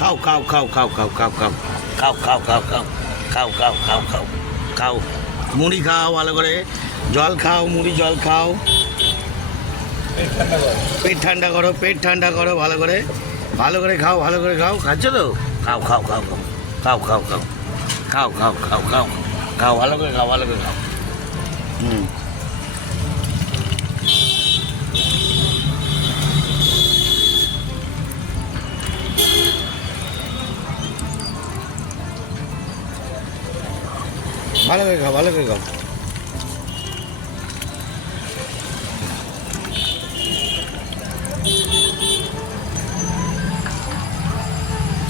খাও খাও খাও খাও খাও খাও খাও খাও খাও খাও খাও খাও খাও খাও খাও খাও মুড়ি খাও ভালো করে জল খাও মুড়ি জল খাও পেট ঠান্ডা করো পেট ঠান্ডা করো ভালো করে ভালো করে খাও ভালো করে খাও খাচ্ছ তো খাও খাও খাও খাও খাও খাও খাও খাও খাও খাও খাও খাও ভালো করে খাও ভালো করে খাও হুম ভালো করে খাও, ভালো করে খাও।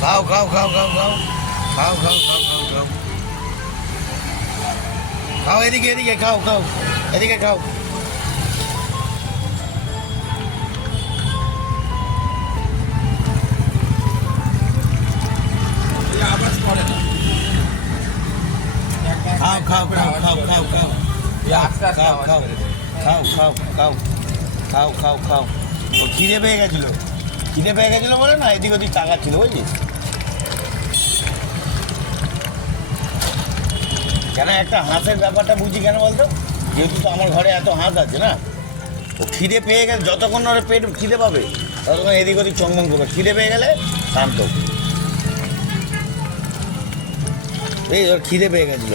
খাও খাও খাও খাও খাও। খাও খাও খাও খাও খাও। খাও, এদিকে এদিকে, খাও খাও। এদিকে খাও। খাও খাও খাও খাও খাও খাও খাও খাও খাও খাও খাও খাও খাও ও খিদে পেয়ে গেছিল। খিদে পেয়ে গেছিল বলে না এদিক ওদিক তাকাচ্ছিল বুঝলি? কেন একটা হাঁসের ব্যাপারটা বুঝি কেন বলতো? যেহেতু তো আমার ঘরে এত হাঁস আছে না। ও খিদে পেয়ে গেলে যতক্ষণ ওর পেট খিদে পাবে ততক্ষণ এদিক ওদিক চঙ্গন করবে। খিদে পেয়ে গেলে শান্ত এই ওর খিদে পেয়ে গেছিল।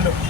malo.